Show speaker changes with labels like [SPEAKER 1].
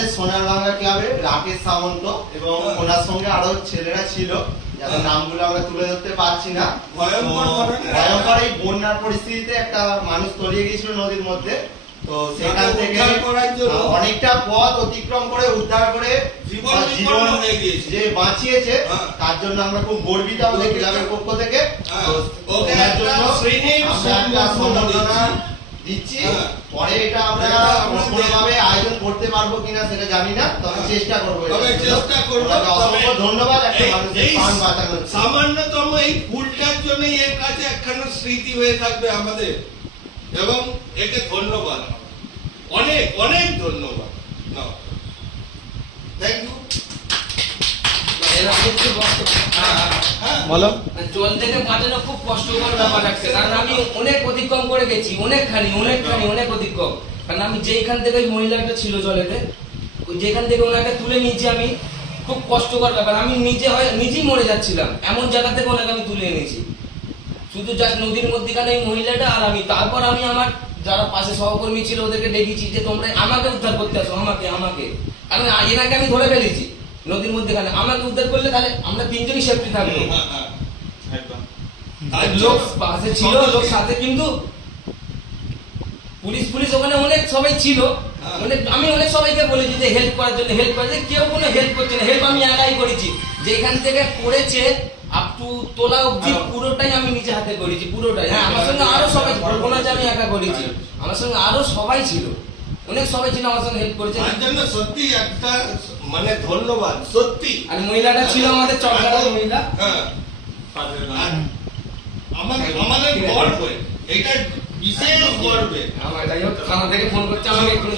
[SPEAKER 1] আমাদের সোনার বাংলা ক্লাবে রাকেশ সামন্ত এবং
[SPEAKER 2] হ্যাঁ।
[SPEAKER 1] ওনার সঙ্গে আরও ছেলেরা ছিল যাদের
[SPEAKER 2] হ্যাঁ।
[SPEAKER 1] নামগুলো আমরা তুলে ধরতে পারছি না
[SPEAKER 2] ভয়ঙ্কর
[SPEAKER 1] এই বন্যার পরিস্থিতিতে একটা মানুষ তলিয়ে গিয়েছিল নদীর মধ্যে তো সেখান থেকে অনেকটা পথ অতিক্রম করে উদ্ধার করে
[SPEAKER 2] জীবন।
[SPEAKER 1] যে বাঁচিয়েছে
[SPEAKER 2] হ্যাঁ।
[SPEAKER 1] তার জন্য আমরা খুব গর্বিত আমাদের ক্লাবের পক্ষ থেকে দিচ্ছি। পরে এটা আমরা কোনোভাবে আয়োজন করতে পারব কিনা সেটা জানি না তবে
[SPEAKER 2] হ্যাঁ।
[SPEAKER 1] চেষ্টা করব
[SPEAKER 2] তবে চেষ্টা করব।
[SPEAKER 1] অসংখ্য ধন্যবাদ একটা মানুষের প্রাণ বাঁচানোর
[SPEAKER 2] সামান্যতম এই ফুলটার জন্য এর কাছে একখানা স্মৃতি হয়ে থাকবে আমাদের। এবং একে ধন্যবাদ। অনেক অনেক ধন্যবাদ।
[SPEAKER 3] বলো।
[SPEAKER 4] জল থেকে বাঁচানো খুব কষ্টকর ব্যাপার একটা কারণ আমি অনেক অতিক্রম করে গেছি, অনেকখানি অনেকখানি, অনেক অতিক্রম। কারণ আমি যেখান থেকে মহিলাটা ছিল জলেতে যেখান থেকে ওনাকে তুলে নিয়েছি আমি, খুব কষ্টকর ব্যাপার। আমি নিজে হয়, নিজেই মরে যাচ্ছিলাম, এমন জায়গা থেকে ওনাকে আমি তুলে এনেছি। শুধু জাস্ট নদীর মধ্যেখানে এই মহিলাটা আর আমি। তারপর আমি আমার যারা পাশে সহকর্মী ছিল ওদেরকে ডেকেছি যে তোমরা আমাকে উদ্ধার করতে আসো, আমাকে আমাকে। কারণ এনাকে আমি ধরে ফেলেছি। নদীর মধ্যেখানে। আমাকে উদ্ধার করলে তাহলে আমরা তিনজনই সেফটি থাকব। আর লোক পাশে ছিল লোক সাথে কিন্তু পুলিশ পুলিশ ওখানে অনেক সবাই ছিল।
[SPEAKER 2] হ্যাঁ।
[SPEAKER 4] অনেক আমি অনেক সবাইকে বলেছি যে হেল্প করার জন্য হেল্প করার জন্য। কেউ কোনো হেল্প করছে না। হেল্প আমি একাই করেছি। যেখান থেকে পড়েছে আপ টু তোলা
[SPEAKER 2] হ্যাঁ।
[SPEAKER 4] পুরোটাই আমি নিজে হাতে করেছি পুরোটাই। হ্যাঁ আমার সঙ্গে আরও সবাই বলব না যে আমি একা করেছি। আমার সঙ্গে আরও সবাই ছিল। অনেক সবাই ছিল আমার সঙ্গে হেল্প করেছে
[SPEAKER 2] তার জন্য সত্যি একটা মানে ধন্যবাদ সত্যি।
[SPEAKER 4] আর মহিলাটা ছিল আমাদের চটকার মহিলা।
[SPEAKER 2] হ্যাঁ। আর আমাদের আমাদের গর্ব এটা বিশেষ গর্বে।
[SPEAKER 4] আমার যাই হোক থানা থেকে ফোন করছে আমাকে একটু